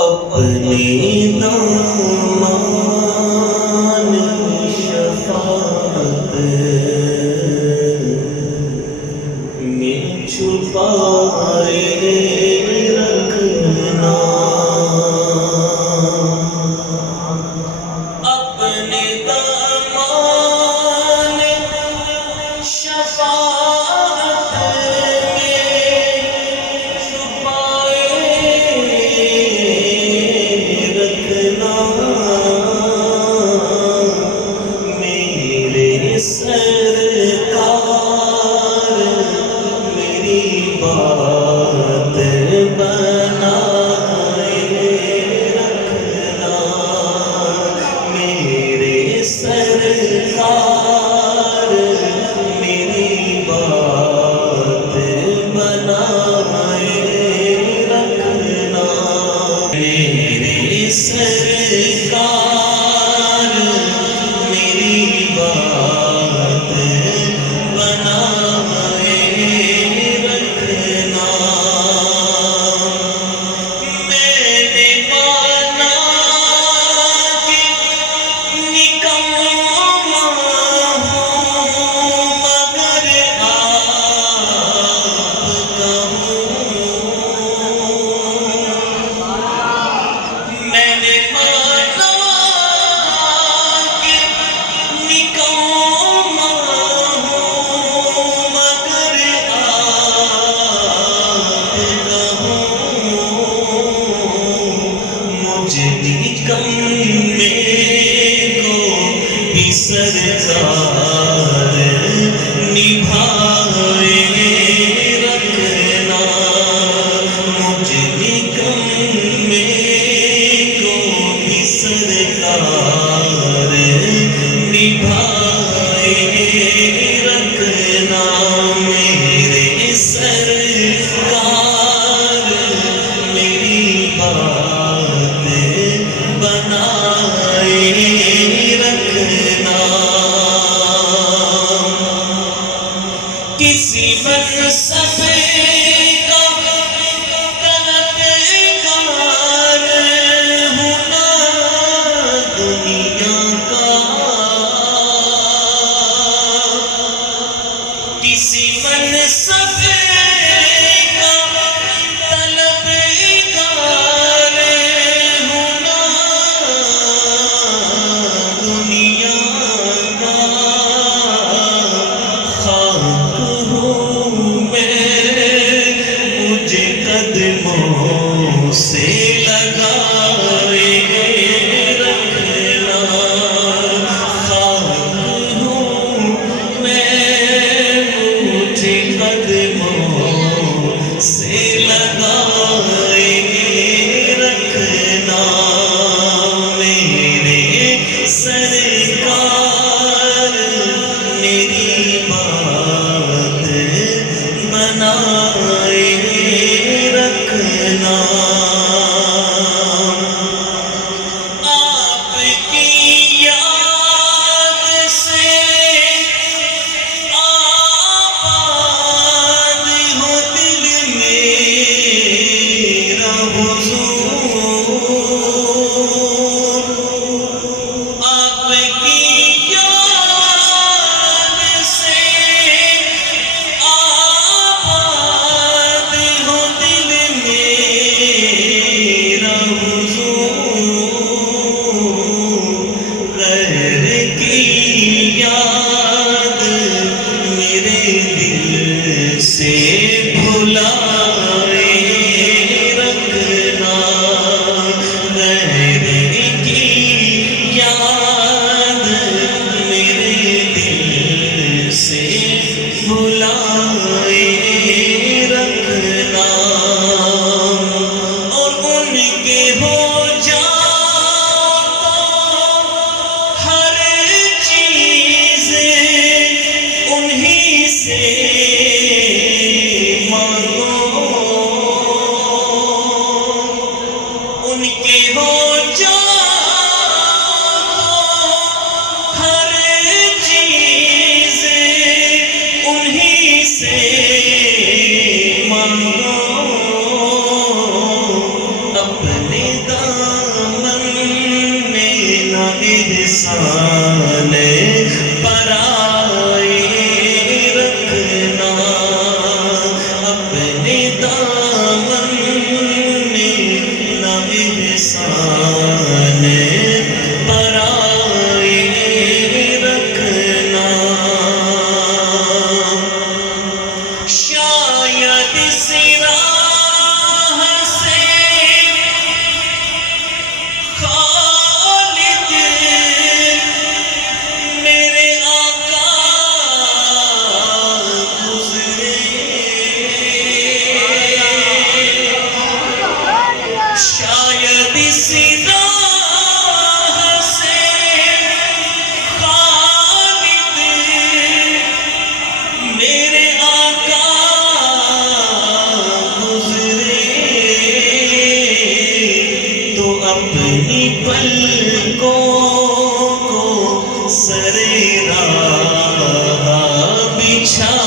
اپنی دامان شفاعت میں چھپائے رکھنا، اپنے دامان شفاعت سرکار میری بات بنائے رکھنا، میرے سرکار میری بات بنائے رکھنا، میرے سرکار میری بات بنائے رکھنا۔ میں نے مانا کہ نکما ہوں مگر آپ کا ہوں، میں نے مانا کہ نکما ہوں مگر آپ کا ہوں، مجھ نکمے کو بھی سرکار نبھائے رکھنا، مجھ نکمے کو بھی سرکار نبھائے رکھنا، میرے سرکار میری بات بنائے رکھنا۔ کسی منصب کا طلبگار ہوں نہ دنیا کا، کسی منصب کا طلبگار ہوں نہ دنیا کا، خاک ہوں میں مجھے قدموں سے لگائے رکھنا، خاک ہوں میں مجھے قدموں سے لگائے رکھنا، میرے سرکار میری بات بنائے رکھنا۔ آپ کی یاد سے آباد ہو دل میرا حضور، آپ کی یاد سے آباد ہو دل میرا حضور، غیر کی یاد میرے دل سے بھلائے رکھنا، غیر کی یاد میرے دل سے بھلائے رکھنا، اور ان کے ہو جاؤ تو ہر چیز انہی سے مانگو، ان کے ہو جاؤ تو ہر چیز انہی سے مانگو، اپنے احسان برائے رکھنا شاید اس راہ سے خالد میرے آقا گزرے شاید اس راہ سے خالد میرے آقا گزرے تو اپنی پلکوں کو سر راہ بچھا